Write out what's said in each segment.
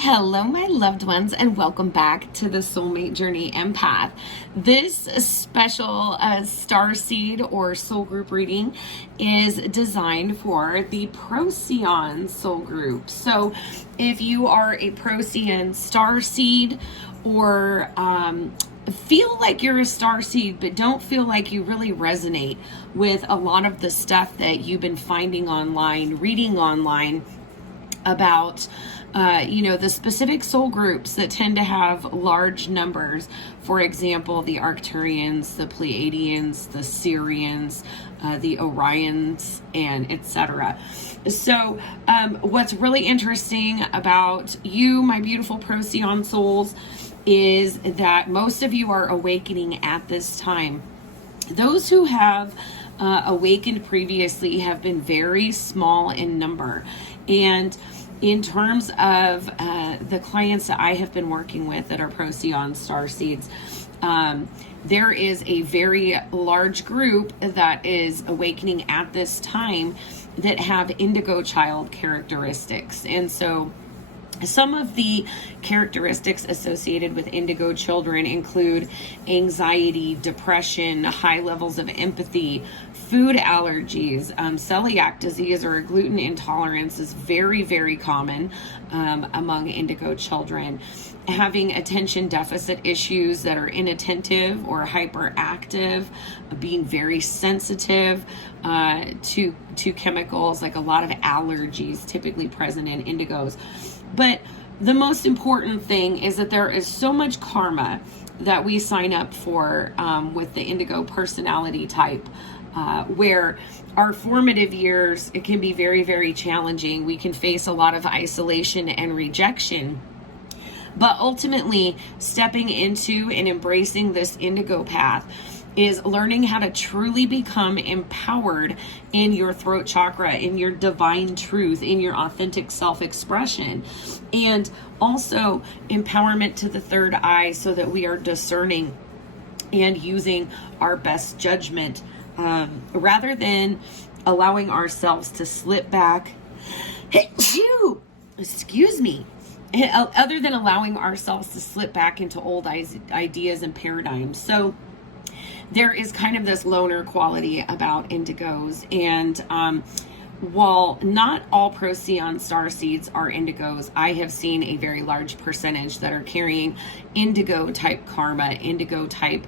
Hello, my loved ones, and welcome back to the Soulmate Journey Empath. This special Starseed or soul group reading is designed for the Procyon soul group. So if you are a Procyon Starseed or feel like you're a starseed but don't feel like you really resonate with a lot of the stuff that you've been finding online, reading online about the specific soul groups that tend to have large numbers. For example, the Arcturians, the Pleiadians, the Sirians, the Orions, and etc. So what's really interesting about you, my beautiful Procyon souls, is that most of you are awakening at this time. Those who have awakened previously have been very small in number. And in terms of the clients that I have been working with that are Procyon Starseeds, there is a very large group that is awakening at this time that have indigo child characteristics. And so some of the characteristics associated with indigo children include anxiety, depression, high levels of empathy, food allergies, celiac disease or gluten intolerance is very, very common among indigo children. Having attention deficit issues that are inattentive or hyperactive, being very sensitive to chemicals, like a lot of allergies typically present in indigos. But the most important thing is that there is so much karma that we sign up for with the indigo personality type, where our formative years, it can be very, very challenging. We can face a lot of isolation and rejection. But ultimately, stepping into and embracing this indigo path is learning how to truly become empowered in your throat chakra, in your divine truth, in your authentic self-expression, and also empowerment to the third eye so that we are discerning and using our best judgment rather than allowing ourselves to slip back. Excuse me. Other than allowing ourselves to slip back into old ideas and paradigms. So there is kind of this loner quality about indigos. And while not all Procyon Starseeds are indigos, I have seen a very large percentage that are carrying indigo type karma, indigo type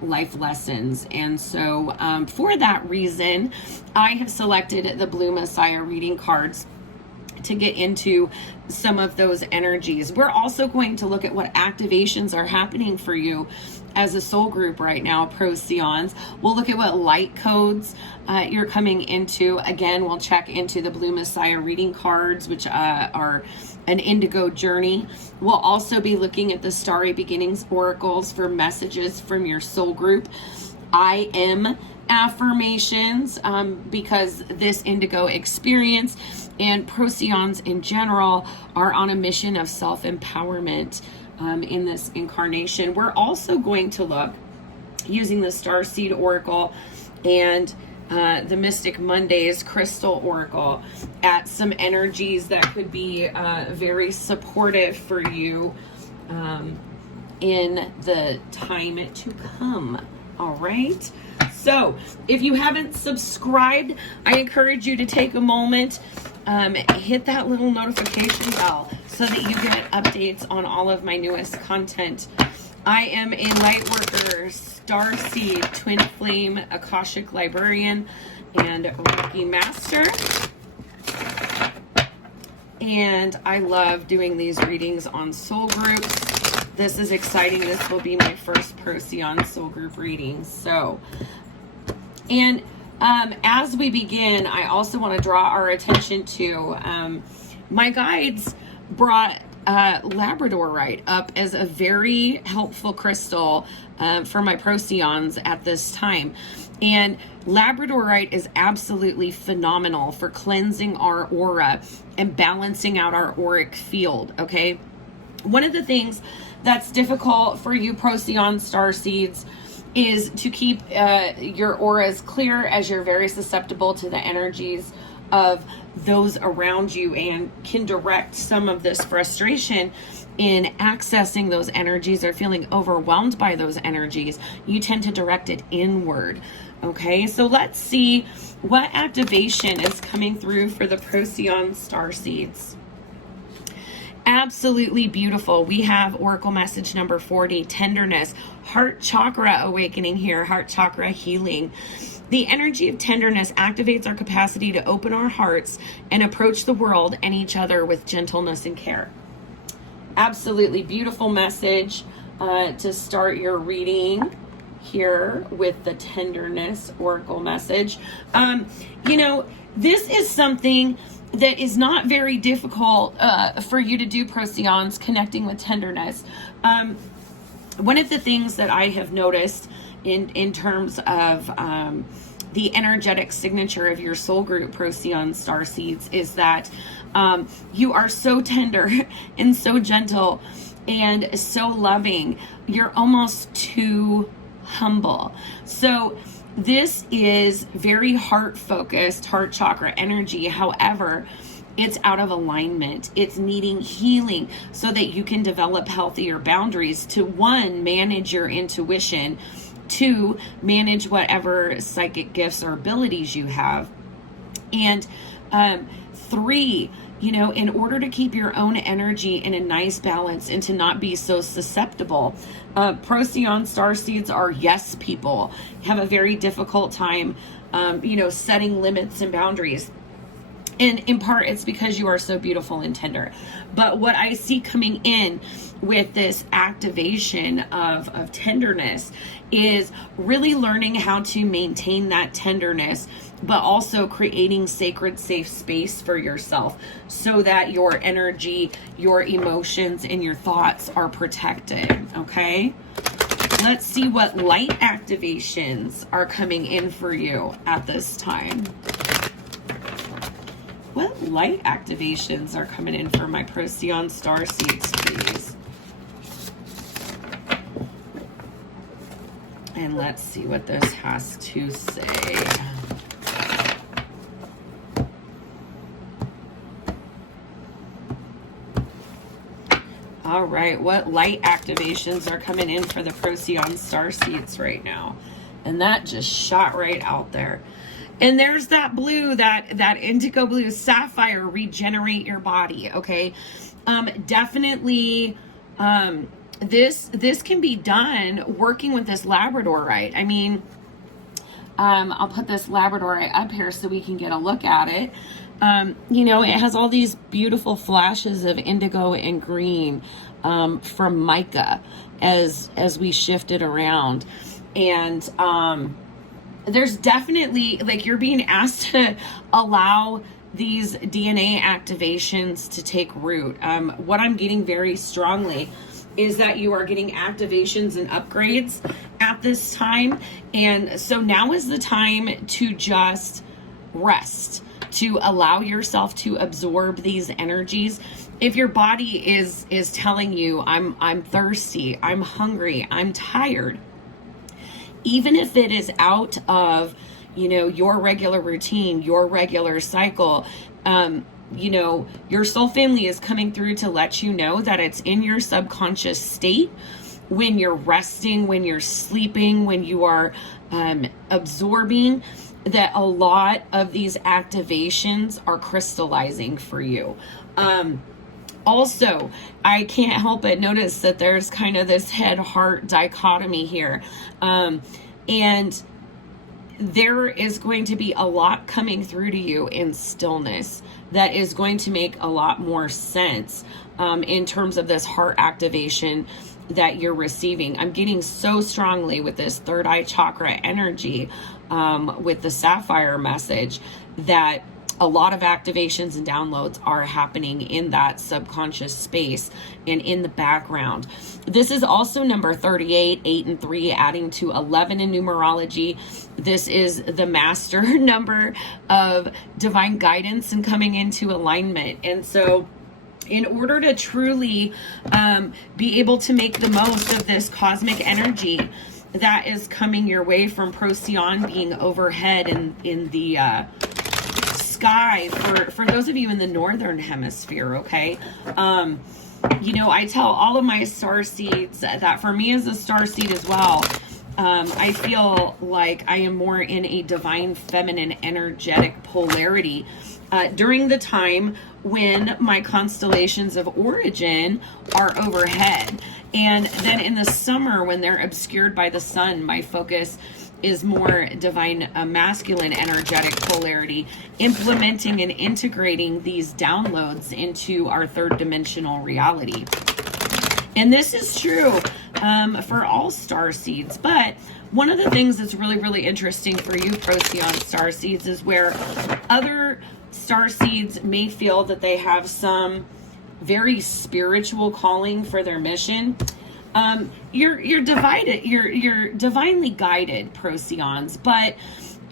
life lessons. And so for that reason, I have selected the Blue Messiah reading cards to get into some of those energies. We're also going to look at what activations are happening for you as a soul group right now, Procyons. We'll look at what light codes you're coming into. Again, we'll check into the Blue Messiah reading cards, which are an indigo journey. We'll also be looking at the Starry Beginnings oracles for messages from your soul group. I am affirmations, because this indigo experience and Procyons in general are on a mission of self-empowerment in this incarnation. We're also going to look, using the Starseed Oracle and the Mystic Mondays Crystal Oracle, at some energies that could be very supportive for you in the time to come. All right. So if you haven't subscribed, I encourage you to take a moment, hit that little notification bell so that you get updates on all of my newest content. I am a light worker, Starseed, twin flame, Akashic librarian, and Reiki master. And I love doing these readings on soul groups. This is exciting. This will be my first Procyon soul group reading. So, and as we begin, I also want to draw our attention to my guides brought Labradorite up as a very helpful crystal for my Procyons at this time. And Labradorite is absolutely phenomenal for cleansing our aura and balancing out our auric field, okay? One of the things that's difficult for you Procyon Starseeds is to keep your auras clear, as you're very susceptible to the energies of those around you and can direct some of this frustration in accessing those energies or feeling overwhelmed by those energies. You tend to direct it inward. Okay, so let's see what activation is coming through for the Procyon Starseeds. Absolutely beautiful. We have Oracle message number 40, tenderness, heart chakra awakening here, heart chakra healing. The energy of tenderness activates our capacity to open our hearts and approach the world and each other with gentleness and care. Absolutely beautiful message to start your reading here with the tenderness oracle message. You know, this is something that is not very difficult for you to do, Procyons, connecting with tenderness. One of the things that I have noticed in terms of the energetic signature of your soul group, Procyon Starseeds, is that you are so tender and so gentle and so loving. You're almost too humble. So this is very heart focused, heart chakra energy. However, it's out of alignment. It's needing healing so that you can develop healthier boundaries to, one, manage your intuition, two, manage whatever psychic gifts or abilities you have, and three, you know, in order to keep your own energy in a nice balance and to not be so susceptible. Procyon Starseeds are yes people, have a very difficult time, you know, setting limits and boundaries. And in part, it's because you are so beautiful and tender. But what I see coming in with this activation of tenderness is really learning how to maintain that tenderness, but also creating sacred, safe space for yourself so that your energy, your emotions, and your thoughts are protected, okay? Let's see what light activations are coming in for you at this time. What light activations are coming in for my Procyon Starseeds, please? And let's see what this has to say. All right, what light activations are coming in for the Procyon Starseeds right now? And that just shot right out there. And there's that blue, that indigo blue, sapphire, regenerate your body, okay? Definitely, this can be done working with this labradorite. I mean, I'll put this labradorite up here so we can get a look at it. You know, it has all these beautiful flashes of indigo and green from mica as we shift it around. And there's definitely, like, you're being asked to allow these DNA activations to take root. What I'm getting very strongly is that you are getting activations and upgrades at this time. And so now is the time to just rest, to allow yourself to absorb these energies. If your body is telling you, I'm thirsty, I'm hungry, I'm tired, even if it is out of, you know, your regular routine, your regular cycle, you know, your soul family is coming through to let you know that it's in your subconscious state when you're resting, when you're sleeping, when you are absorbing, that a lot of these activations are crystallizing for you. Also, I can't help but notice that there's kind of this head-heart dichotomy here. And there is going to be a lot coming through to you in stillness that is going to make a lot more sense in terms of this heart activation that you're receiving. I'm getting so strongly with this third eye chakra energy with the sapphire message that a lot of activations and downloads are happening in that subconscious space and in the background. This is also number 38, 8 and 3, adding to 11 in numerology. This is the master number of divine guidance and coming into alignment. And so in order to truly be able to make the most of this cosmic energy that is coming your way from Procyon being overhead in the sky, for those of you in the northern hemisphere, okay, you know, I tell all of my star seeds that for me as a star seed as well, I feel like I am more in a divine feminine energetic polarity during the time when my constellations of origin are overhead. And then in the summer, when they're obscured by the sun, my focus is more divine masculine energetic polarity, implementing and integrating these downloads into our third dimensional reality. And this is true for all star seeds. But one of the things that's really, really interesting for you, Procyon Starseeds, is where other star seeds may feel that they have some very spiritual calling for their mission. You're divided, you're divinely guided, Procyons, but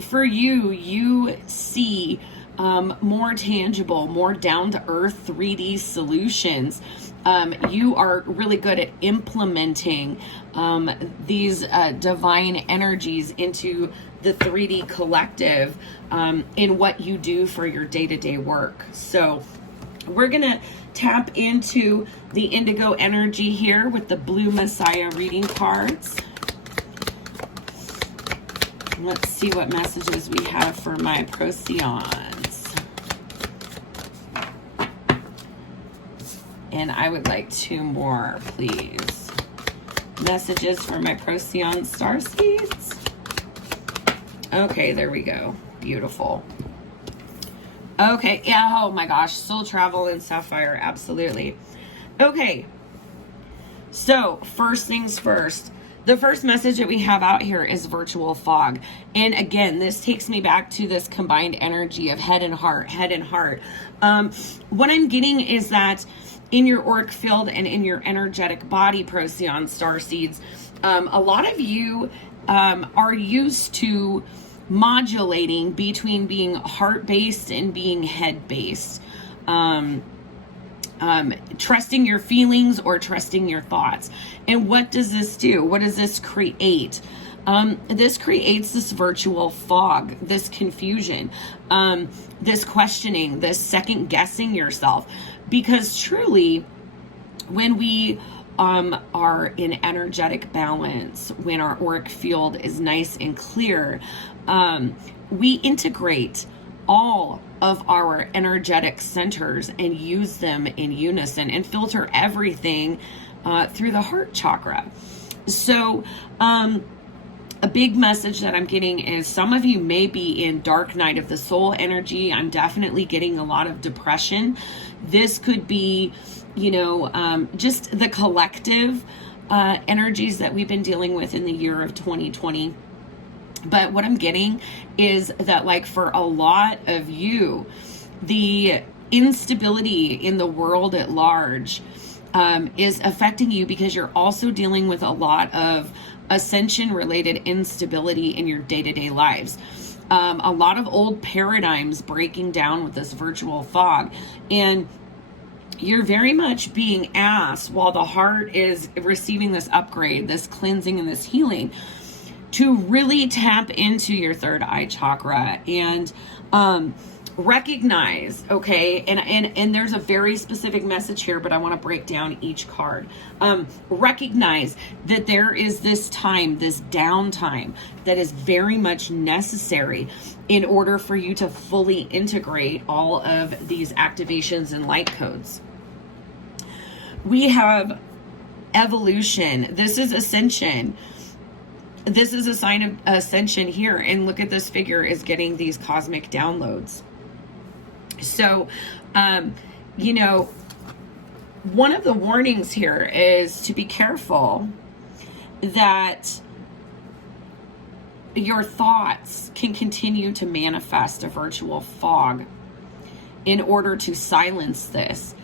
for you, you see more tangible, more down-to-earth 3D solutions. You are really good at implementing these divine energies into the 3D collective in what you do for your day-to-day work. So we're gonna tap into the indigo energy here with the blue Messiah reading cards. Let's see what messages we have for my Procyons. And I would like 2 more, please. Messages for my Procyon Starseeds. Okay, there we go. Beautiful. Okay, yeah, oh my gosh, soul travel and sapphire, absolutely. Okay, so first things first. The first message that we have out here is virtual fog. And again, this takes me back to this combined energy of head and heart, head and heart. What I'm getting is that in your auric field and in your energetic body, Procyon Starseeds, a lot of you are used to modulating between being heart-based and being head-based. Trusting your feelings or trusting your thoughts. And what does this do? What does this create? This creates this virtual fog, this confusion, this questioning, this second guessing yourself. Because truly, when we are in energetic balance, when our auric field is nice and clear, we integrate all of our energetic centers and use them in unison and filter everything through the heart chakra. So a big message that I'm getting is some of you may be in dark night of the soul energy. I'm definitely getting a lot of depression. This could be, you know, just the collective energies that we've been dealing with in the year of 2020. But what I'm getting is that, like, for a lot of you, the instability in the world at large is affecting you because you're also dealing with a lot of ascension related instability in your day-to-day lives. A lot of old paradigms breaking down with this virtual fog. And you're very much being asked, while the heart is receiving this upgrade, this cleansing and this healing, to really tap into your third eye chakra and recognize, okay, and there's a very specific message here, but I want to break down each card. Recognize that there is this time, this downtime that is very much necessary in order for you to fully integrate all of these activations and light codes. We have evolution. This is ascension. This is a sign of ascension here. And look at this figure is getting these cosmic downloads. So, you know, one of the warnings here is to be careful that your thoughts can continue to manifest a virtual fog in order to silence this,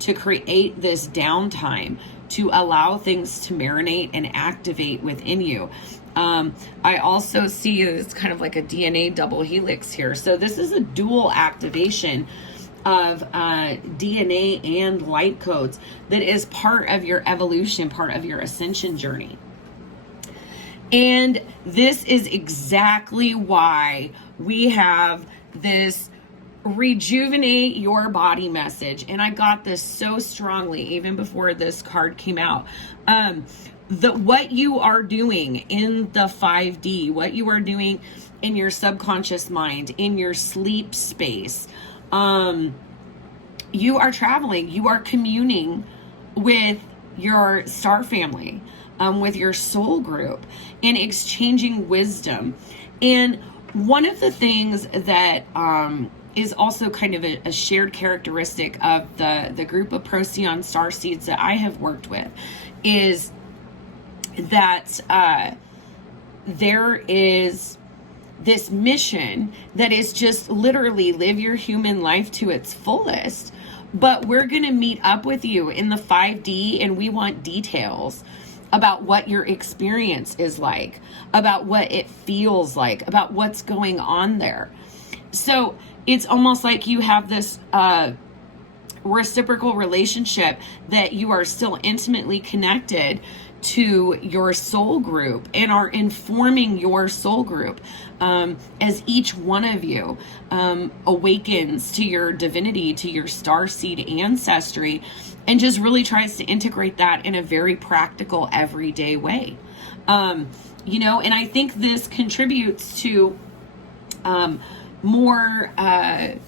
to create this downtime, to allow things to marinate and activate within you. I also see it's kind of like a DNA double helix here. So this is a dual activation of DNA and light codes that is part of your evolution, part of your ascension journey. And this is exactly why we have this rejuvenate your body message. And I got this so strongly even before this card came out. What you are doing in the 5D, what you are doing in your subconscious mind, in your sleep space, you are traveling, you are communing with your star family, with your soul group, and exchanging wisdom. And one of the things that is also kind of a shared characteristic of the group of Procyon Starseeds that I have worked with is that there is this mission that is just literally live your human life to its fullest. But we're going to meet up with you in the 5D, and we want details about what your experience is like, about what it feels like, about what's going on there. So it's almost like you have this reciprocal relationship that you are still intimately connected to your soul group and are informing your soul group as each one of you awakens to your divinity, to your starseed ancestry, and just really tries to integrate that in a very practical, everyday way. And I think this contributes to more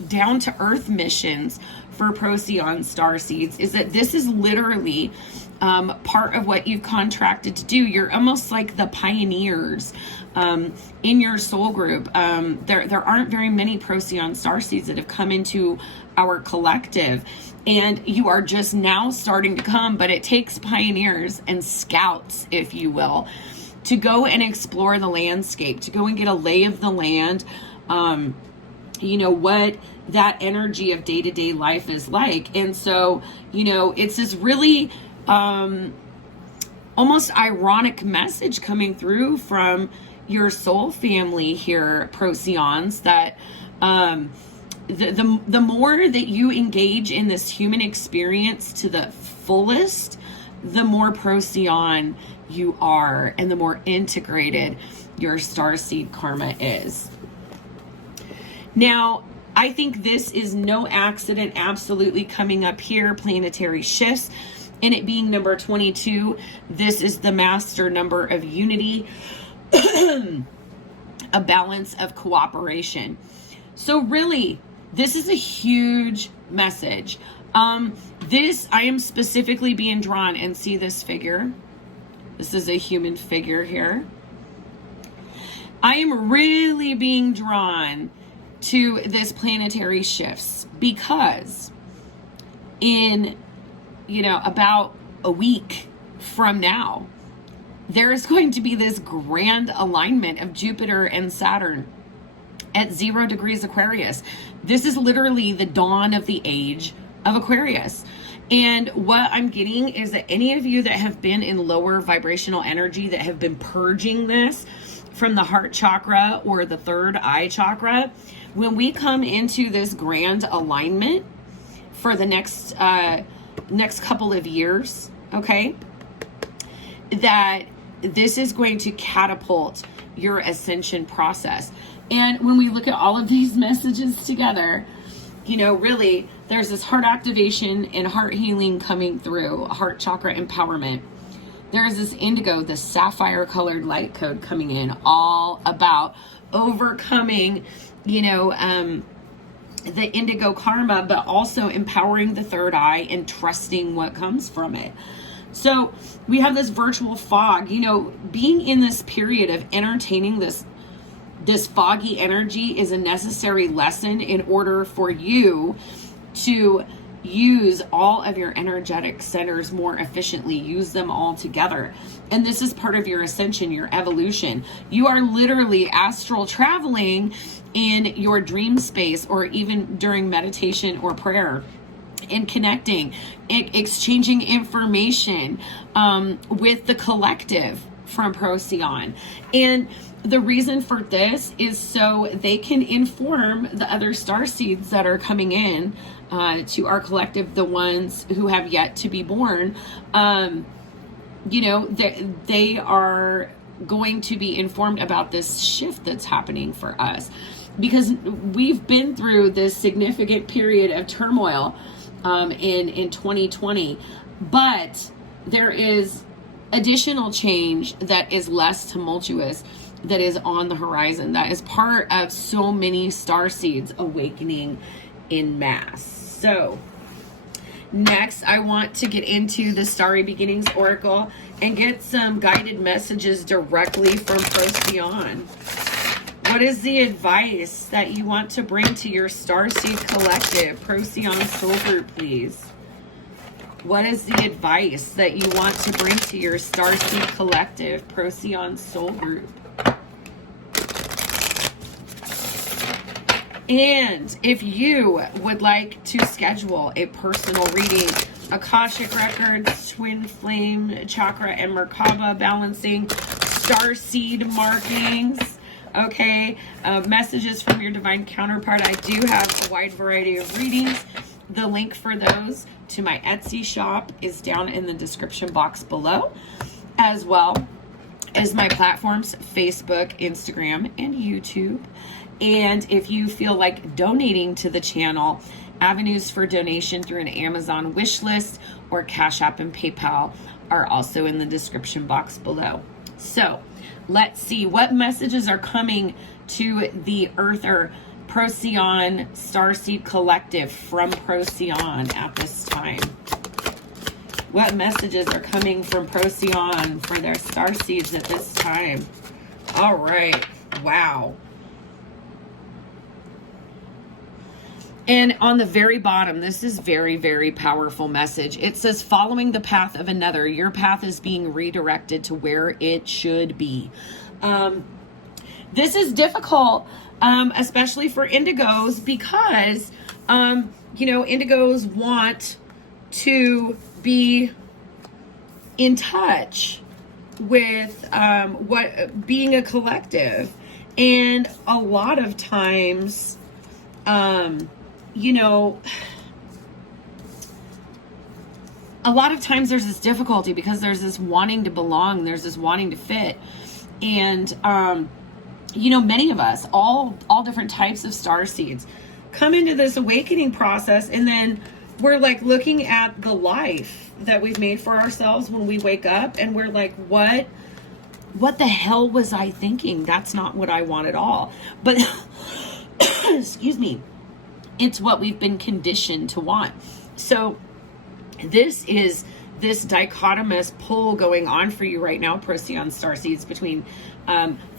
down-to-earth missions for Procyon Starseeds, is that this is literally part of what you've contracted to do. You're almost like the pioneers in your soul group. There aren't very many Procyon Starseeds that have come into our collective, and you are just now starting to come, but it takes pioneers and scouts, if you will, to go and explore the landscape, to go and get a lay of the land, what that energy of day-to-day life is like. And so, it's this really almost ironic message coming through from your soul family here, Procyons, that the more that you engage in this human experience to the fullest, the more Procyon you are, and the more integrated your starseed karma is. Now, I think this is no accident, absolutely coming up here, Planetary Shifts, and it being number 22. This is the master number of unity, a balance of cooperation. So really, this is a huge message. I am specifically being drawn, and see this figure. This is a human figure here. I am really being drawn to this planetary shifts because in, about a week from now, there is going to be this grand alignment of Jupiter and Saturn at 0 degrees Aquarius. This is literally the dawn of the age of Aquarius. And what I'm getting is that any of you that have been in lower vibrational energy, that have been purging this from the heart chakra or the third eye chakra, when we come into this grand alignment for the next couple of years, okay, that this is going to catapult your ascension process. And when we look at all of these messages together, really, there's this heart activation and heart healing coming through, heart chakra empowerment. There's this indigo, the sapphire colored light code coming in, all about overcoming, the indigo karma, but also empowering the third eye and trusting what comes from it. So we have this virtual fog, being in this period of entertaining this foggy energy is a necessary lesson in order for you to use all of your energetic centers more efficiently, use them all together. And this is part of your ascension, your evolution. You are literally astral traveling in your dream space, or even during meditation or prayer, and connecting, exchanging information with the collective from Procyon. And the reason for this is so they can inform the other starseeds that are coming in to our collective, the ones who have yet to be born. They are going to be informed about this shift that's happening for us, because we've been through this significant period of turmoil in 2020, but there is additional change that is less tumultuous that is on the horizon, that is part of so many starseeds awakening in mass. So next, I want to get into the Starry Beginnings Oracle and get some guided messages directly from Procyon. What is the advice that you want to bring to your Starseed collective? Procyon Soul Group, please. What is the advice that you want to bring to your Starseed collective? Procyon Soul Group. And if you would like to schedule a personal reading, Akashic Records, Twin Flame, Chakra and Merkaba balancing, Starseed markings, okay, messages from your divine counterpart, I do have a wide variety of readings. The link for those to my Etsy shop is down in the description box below, as well as my platforms, Facebook, Instagram, and YouTube. And if you feel like donating to the channel, avenues for donation through an Amazon wish list or Cash App and PayPal are also in the description box below. So let's see what messages are coming to the Earther Procyon Starseed Collective from Procyon at this time. What messages are coming from Procyon for their Starseeds at this time? All right. Wow. And on the very bottom, this is very, very powerful message. It says, following the path of another, your path is being redirected to where it should be. This is difficult, especially for indigos, because, you know, indigos want to be in touch with what being a collective. And a lot of times, you know, a lot of times there's this difficulty because there's this wanting to belong, there's this wanting to fit. And, you know, many of us, all different types of starseeds, come into this awakening process, and then we're like looking at the life that we've made for ourselves when we wake up, and we're like, what the hell was I thinking? That's not what I want at all. But, excuse me, it's what we've been conditioned to want. So this is this dichotomous pull going on for you right now, Procyon Starseeds, between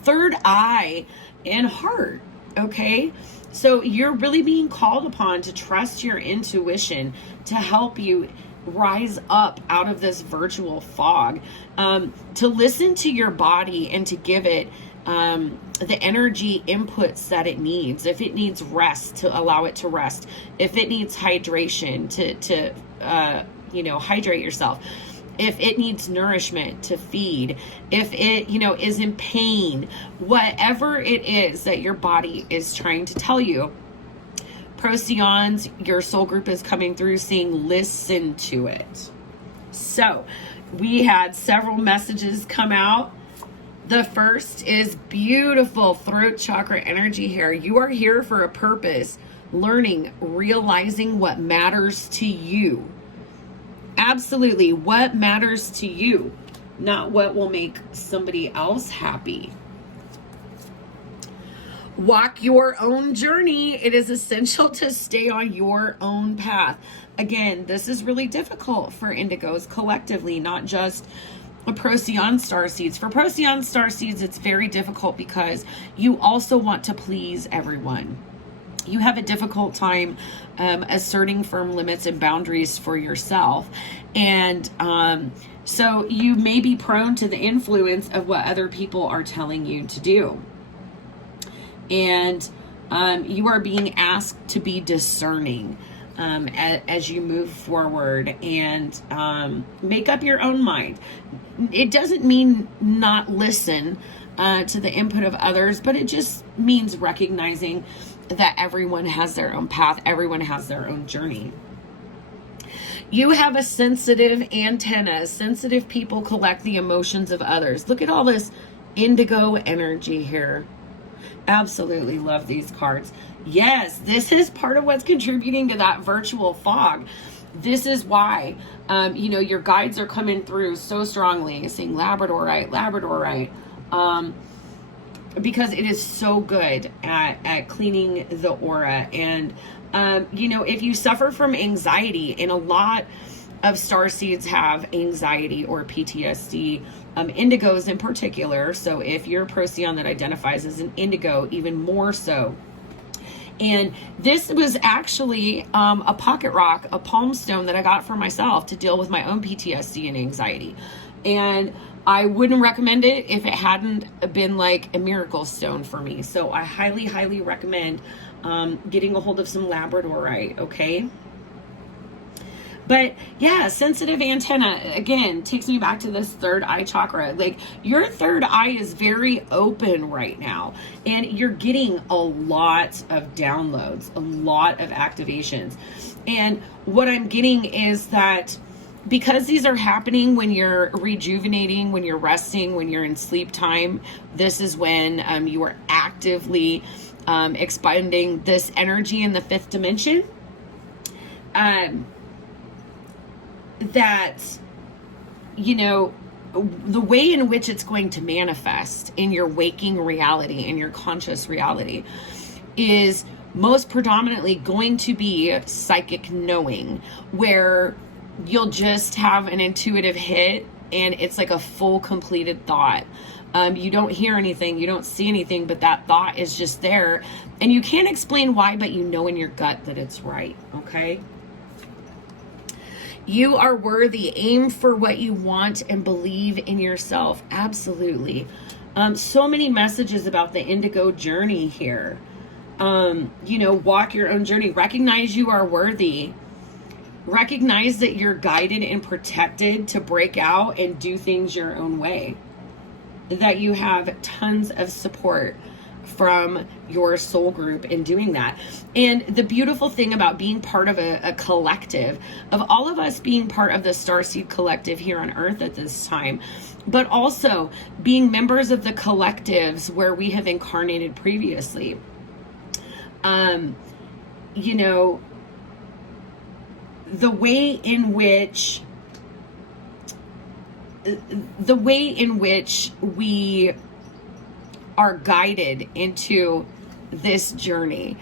third eye and heart, okay? So you're really being called upon to trust your intuition to help you rise up out of this virtual fog, to listen to your body and to give it the energy inputs that it needs. If it needs rest, to allow it to rest. If it needs hydration, to you know, hydrate yourself. If it needs nourishment, to feed. If it, you know, is in pain, whatever it is that your body is trying to tell you, Procyons, your soul group is coming through saying, listen to it. So we had several messages come out. The first is beautiful throat chakra energy here. You are here for a purpose, learning, realizing what matters to you. Absolutely, what matters to you, not what will make somebody else happy. Walk your own journey. It is essential to stay on your own path. Again, this is really difficult for indigos collectively, not just Procyon Starseeds. For Procyon Starseeds, it's very difficult because you also want to please everyone. You have a difficult time asserting firm limits and boundaries for yourself. And so you may be prone to the influence of what other people are telling you to do. And you are being asked to be discerning as you move forward and make up your own mind. It doesn't mean not listen to the input of others, but it just means recognizing that everyone has their own path, everyone has their own journey. You have a sensitive antenna. Sensitive people collect the emotions of others. Look at all this Indigo energy here. Absolutely love these cards. Yes, this is part of what's contributing to that virtual fog. This is why, you know, your guides are coming through so strongly, saying Labradorite, Labradorite, because it is so good at cleaning the aura. And, you know, if you suffer from anxiety, and a lot of starseeds have anxiety or PTSD, indigos in particular. So if you're a Procyon that identifies as an indigo, even more so. And this was actually a pocket rock, a palm stone that I got for myself to deal with my own PTSD and anxiety. And I wouldn't recommend it if it hadn't been like a miracle stone for me. So I highly, highly recommend getting a hold of some Labradorite, okay? But yeah, sensitive antenna, again, takes me back to this third eye chakra. Like, your third eye is very open right now, and you're getting a lot of downloads, a lot of activations. And what I'm getting is that because these are happening when you're rejuvenating, when you're resting, when you're in sleep time, this is when you are actively expanding this energy in the fifth dimension. That, you know, the way in which it's going to manifest in your waking reality, in your conscious reality, is most predominantly going to be psychic knowing, where you'll just have an intuitive hit and it's like a full completed thought. You don't hear anything, you don't see anything, but that thought is just there, and you can't explain why, but you know in your gut that it's right, okay? You are worthy. Aim for what you want and believe in yourself. Absolutely. So many messages about the indigo journey here. You know, walk your own journey. Recognize you are worthy. Recognize that you're guided and protected to break out and do things your own way. That you have tons of support from your soul group in doing that. And the beautiful thing about being part of a collective, of all of us being part of the Starseed collective here on Earth at this time, but also being members of the collectives where we have incarnated previously. You know, the way in which we are guided into this journey.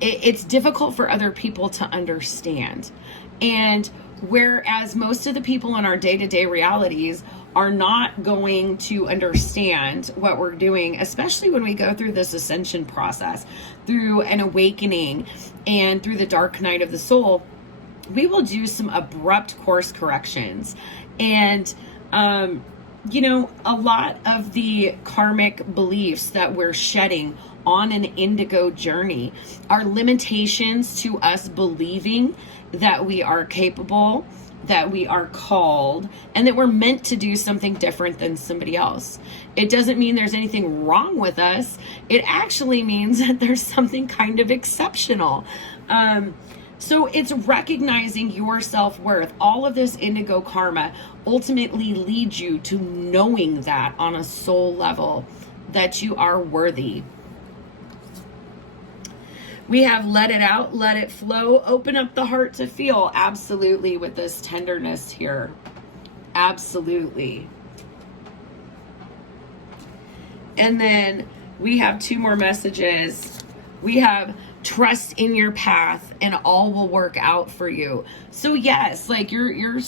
It's difficult for other people to understand. And whereas most of the people in our day-to-day realities are not going to understand what we're doing, especially when we go through this ascension process, through an awakening and through the dark night of the soul, we will do some abrupt course corrections. And, you know, a lot of the karmic beliefs that we're shedding on an indigo journey are limitations to us believing that we are capable, that we are called, and that we're meant to do something different than somebody else. It doesn't mean there's anything wrong with us. It actually means that there's something kind of exceptional. So it's recognizing your self-worth. All of this indigo karma ultimately leads you to knowing that on a soul level, that you are worthy. We have let it out, let it flow, open up the heart to feel. Absolutely, with this tenderness here. Absolutely. And then we have two more messages. We have trust in your path and all will work out for you. So yes, like your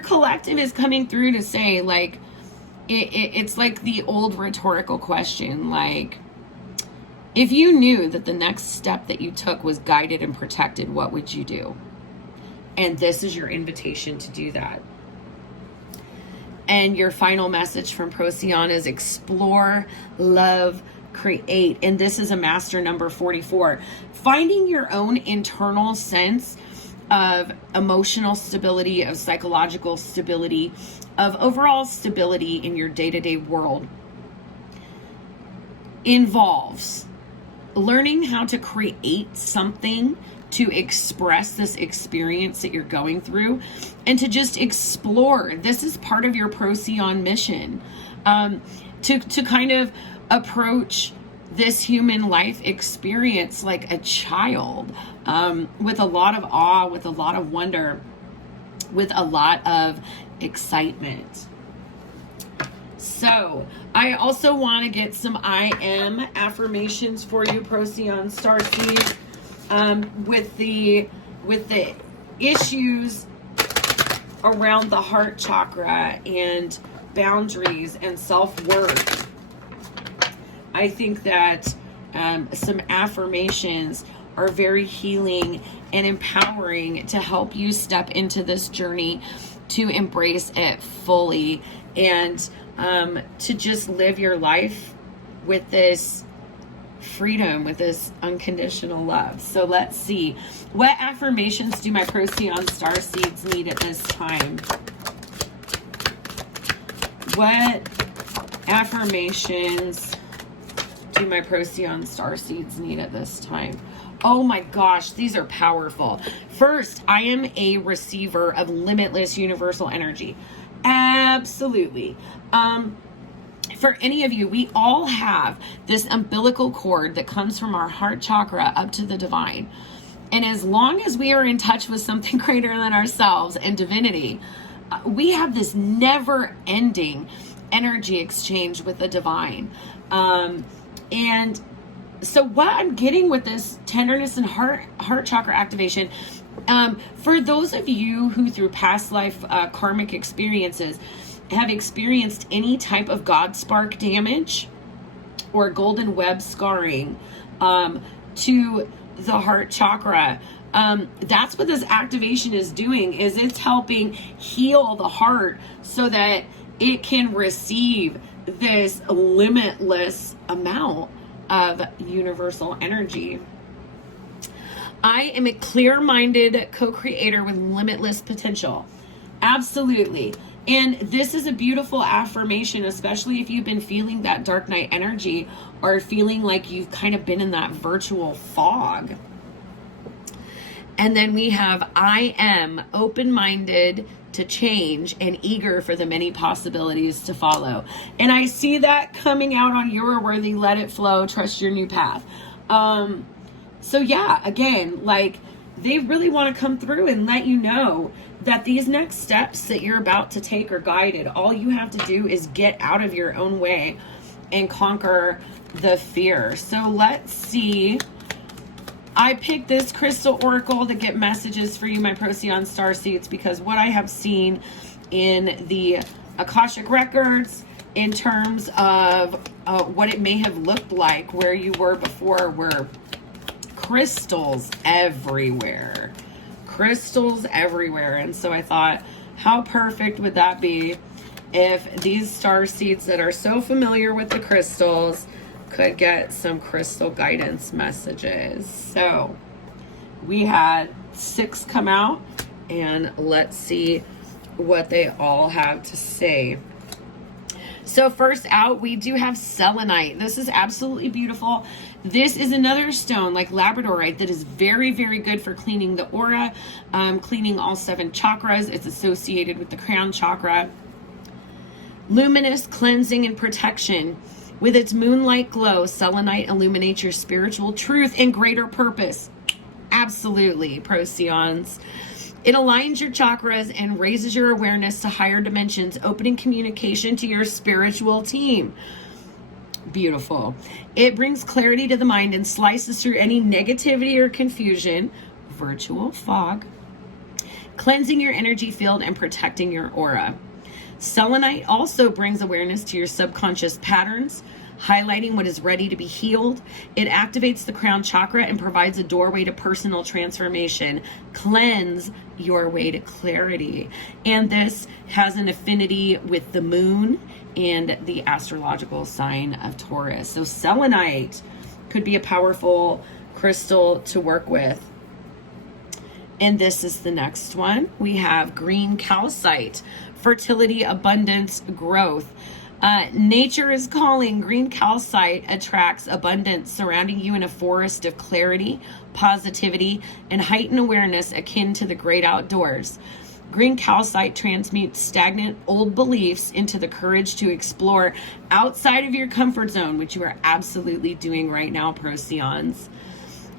collective is coming through to say, like, it's like the old rhetorical question, like, if you knew that the next step that you took was guided and protected, what would you do? And this is your invitation to do that. And your final message from Procyon is explore, love, create. And this is a master number 44. Finding your own internal sense of emotional stability, of psychological stability, of overall stability in your day-to-day world involves learning how to create something to express this experience that you're going through and to just explore. This is part of your Procyon mission. to kind of approach this human life experience like a child, with a lot of awe, with a lot of wonder, with a lot of excitement. So I also want to get some I am affirmations for you, Procyon Starseed, with the issues around the heart chakra and boundaries and self-worth. I think that some affirmations are very healing and empowering to help you step into this journey, to embrace it fully, and to just live your life with this freedom, with this unconditional love. So let's see. What affirmations do my Procyon Starseeds need at this time? What affirmations do my Procyon Starseeds need at this time? Oh my gosh, these are powerful. First, I am a receiver of limitless universal energy. Absolutely. For any of you, we all have this umbilical cord that comes from our heart chakra up to the divine. And as long as we are in touch with something greater than ourselves and divinity, we have this never-ending energy exchange with the divine. And so what I'm getting with this tenderness and heart chakra activation, for those of you who through past life karmic experiences have experienced any type of God spark damage or golden web scarring to the heart chakra, that's what this activation is doing, is it's helping heal the heart so that it can receive this limitless amount of universal energy. I am a clear-minded co-creator with limitless potential. Absolutely. And this is a beautiful affirmation, especially if you've been feeling that dark night energy or feeling like you've kind of been in that virtual fog. And then we have, I am open-minded to change and eager for the many possibilities to follow. And I see that coming out on You're Worthy, Let It Flow, Trust Your New Path. So yeah, again, like they really want to come through and let you know that these next steps that you're about to take are guided. All you have to do is get out of your own way and conquer the fear. So let's see. I picked this crystal oracle to get messages for you, my Procyon Starseeds, because what I have seen in the Akashic records in terms of what it may have looked like where you were before were crystals everywhere. Crystals everywhere. And so I thought, how perfect would that be if these starseeds that are so familiar with the crystals could get some crystal guidance messages. So we had 6 come out, and let's see what they all have to say. So first out, we do have selenite. This is absolutely beautiful. This is another stone like labradorite that is very, very good for cleaning the aura, cleaning all 7 chakras. It's associated with the crown chakra. Luminous cleansing and protection. With its moonlight glow, selenite illuminates your spiritual truth and greater purpose. Absolutely, Procyons. It aligns your chakras and raises your awareness to higher dimensions, opening communication to your spiritual team. Beautiful. It brings clarity to the mind and slices through any negativity or confusion, virtual fog, cleansing your energy field and protecting your aura. Selenite also brings awareness to your subconscious patterns, highlighting what is ready to be healed. It activates the crown chakra and provides a doorway to personal transformation. Cleanse your way to clarity. And this has an affinity with the moon and the astrological sign of Taurus. So selenite could be a powerful crystal to work with. And this is the next one. We have green calcite, fertility, abundance, growth. Nature is calling. Green calcite attracts abundance, surrounding you in a forest of clarity, positivity, and heightened awareness akin to the great outdoors. Green calcite transmutes stagnant old beliefs into the courage to explore outside of your comfort zone, which you are absolutely doing right now, Procyons.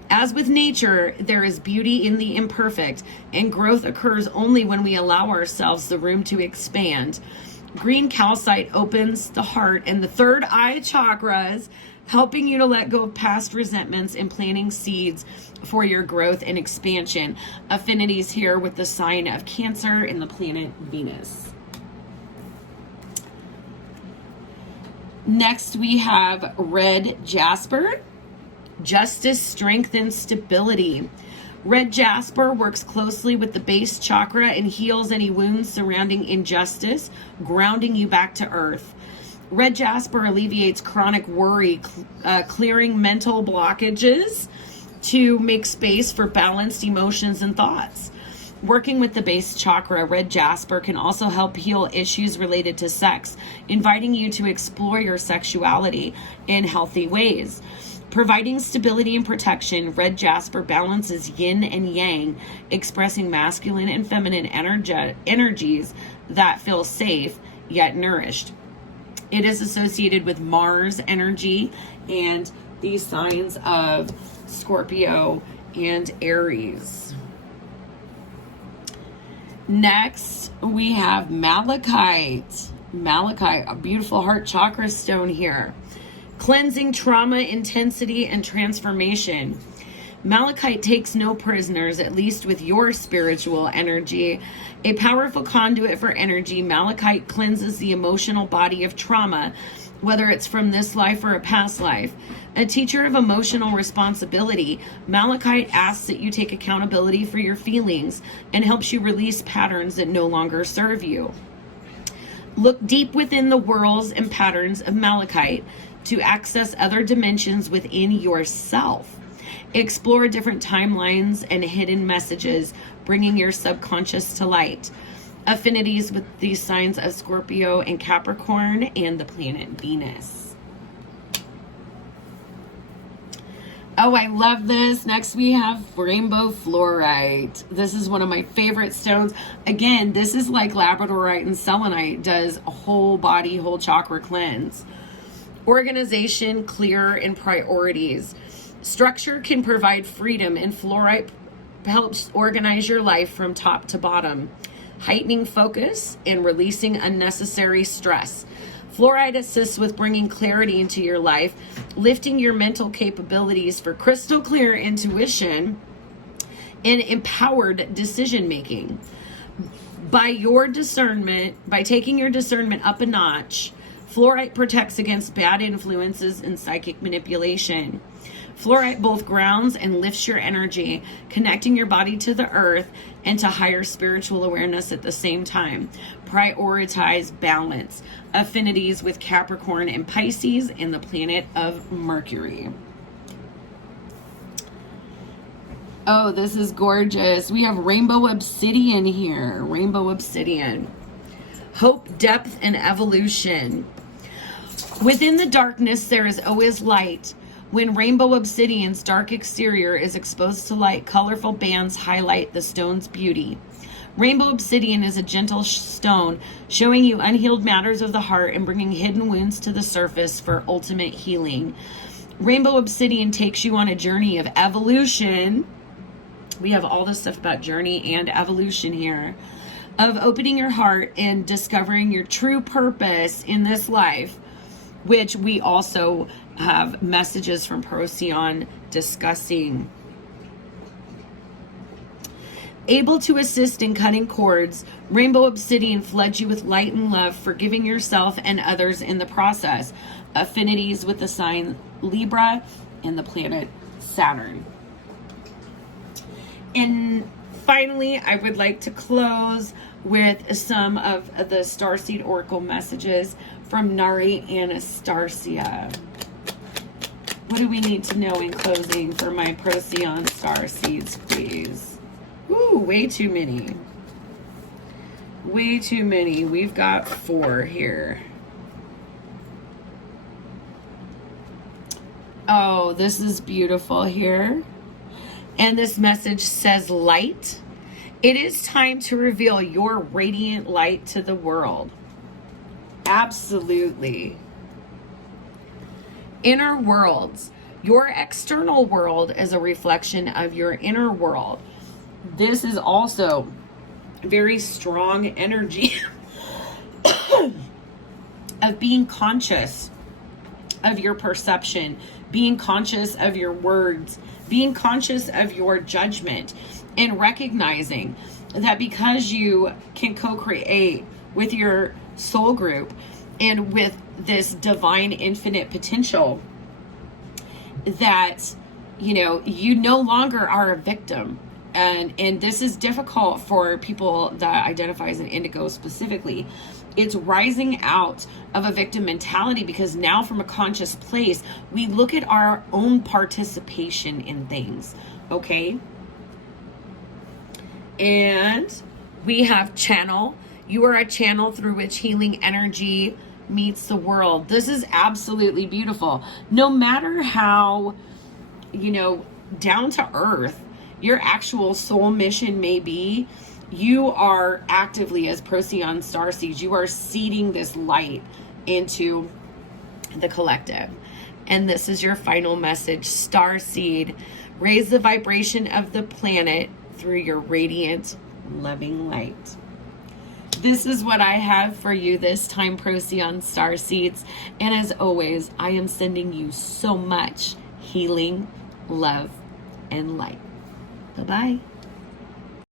As with nature, there is beauty in the imperfect, and growth occurs only when we allow ourselves the room to expand. Green calcite opens the heart and the third eye chakras, helping you to let go of past resentments and planting seeds for your growth and expansion. Affinities here with the sign of Cancer and the planet Venus. Next, we have red jasper, justice, strength, and stability. Red jasper works closely with the base chakra and heals any wounds surrounding injustice, grounding you back to earth. Red jasper alleviates chronic worry, clearing mental blockages to make space for balanced emotions and thoughts. Working with the base chakra, red jasper can also help heal issues related to sex, inviting you to explore your sexuality in healthy ways. Providing stability and protection, red jasper balances yin and yang, expressing masculine and feminine energies that feel safe yet nourished. It is associated with Mars energy and the signs of Scorpio and Aries. Next, we have malachite. Malachite, a beautiful heart chakra stone here. Cleansing trauma, intensity, and transformation. Malachite takes no prisoners, at least with your spiritual energy. A powerful conduit for energy, malachite cleanses the emotional body of trauma, whether it's from this life or a past life. A teacher of emotional responsibility, malachite asks that you take accountability for your feelings and helps you release patterns that no longer serve you. Look deep within the whirls and patterns of malachite to access other dimensions within yourself. Explore different timelines and hidden messages, bringing your subconscious to light. Affinities with these signs of Scorpio and Capricorn and the planet Venus. Oh, I love this. Next we have rainbow fluorite. This is one of my favorite stones. Again, this is like labradorite and selenite, does a whole body, whole chakra cleanse. Organization, clear, and priorities. Structure can provide freedom, and fluorite helps organize your life from top to bottom, heightening focus and releasing unnecessary stress. Fluorite assists with bringing clarity into your life, lifting your mental capabilities for crystal clear intuition and empowered decision making. By taking your discernment up a notch, fluorite protects against bad influences and psychic manipulation. Fluorite both grounds and lifts your energy, connecting your body to the earth and to higher spiritual awareness at the same time. Prioritize balance. Affinities with Capricorn and Pisces and the planet of Mercury. Oh, this is gorgeous. We have rainbow obsidian here. Rainbow obsidian. Hope, depth, and evolution. Within the darkness, there is always light. When rainbow obsidian's dark exterior is exposed to light, colorful bands highlight the stone's beauty. Rainbow obsidian is a gentle stone, showing you unhealed matters of the heart and bringing hidden wounds to the surface for ultimate healing. Rainbow obsidian takes you on a journey of evolution. We have all this stuff about journey and evolution here. Of opening your heart and discovering your true purpose in this life, which we also have messages from Procyon discussing. Able to assist in cutting cords, rainbow obsidian floods you with light and love, forgiving yourself and others in the process. Affinities with the sign Libra and the planet Saturn. And finally, I would like to close with some of the Starseed Oracle messages from Nari Anastasia. What do we need to know in closing for my Procyon Starseeds, please? Ooh, way too many. Way too many. We've got 4 here. Oh, this is beautiful here. And this message says light It is time to reveal your radiant light to the world. Absolutely. Inner worlds. Your external world is a reflection of your inner world. This is also very strong energy of being conscious of your perception, being conscious of your words, being conscious of your judgment, and recognizing that because you can co-create with your soul group and with this divine infinite potential, that you no longer are a victim. And this is difficult for people that identify as an indigo specifically. It's rising out of a victim mentality, because now from a conscious place, we look at our own participation in things, okay? And we have channel. You are a channel through which healing energy meets the world. This is absolutely beautiful. No matter how, down to earth your actual soul mission may be, you are actively, as Procyon Starseed, you are seeding this light into the collective. And this is your final message, Starseed. Raise the vibration of the planet through your radiant, loving light. This is what I have for you this time, Procyon Starseeds. And as always, I am sending you so much healing, love, and light. Bye-bye.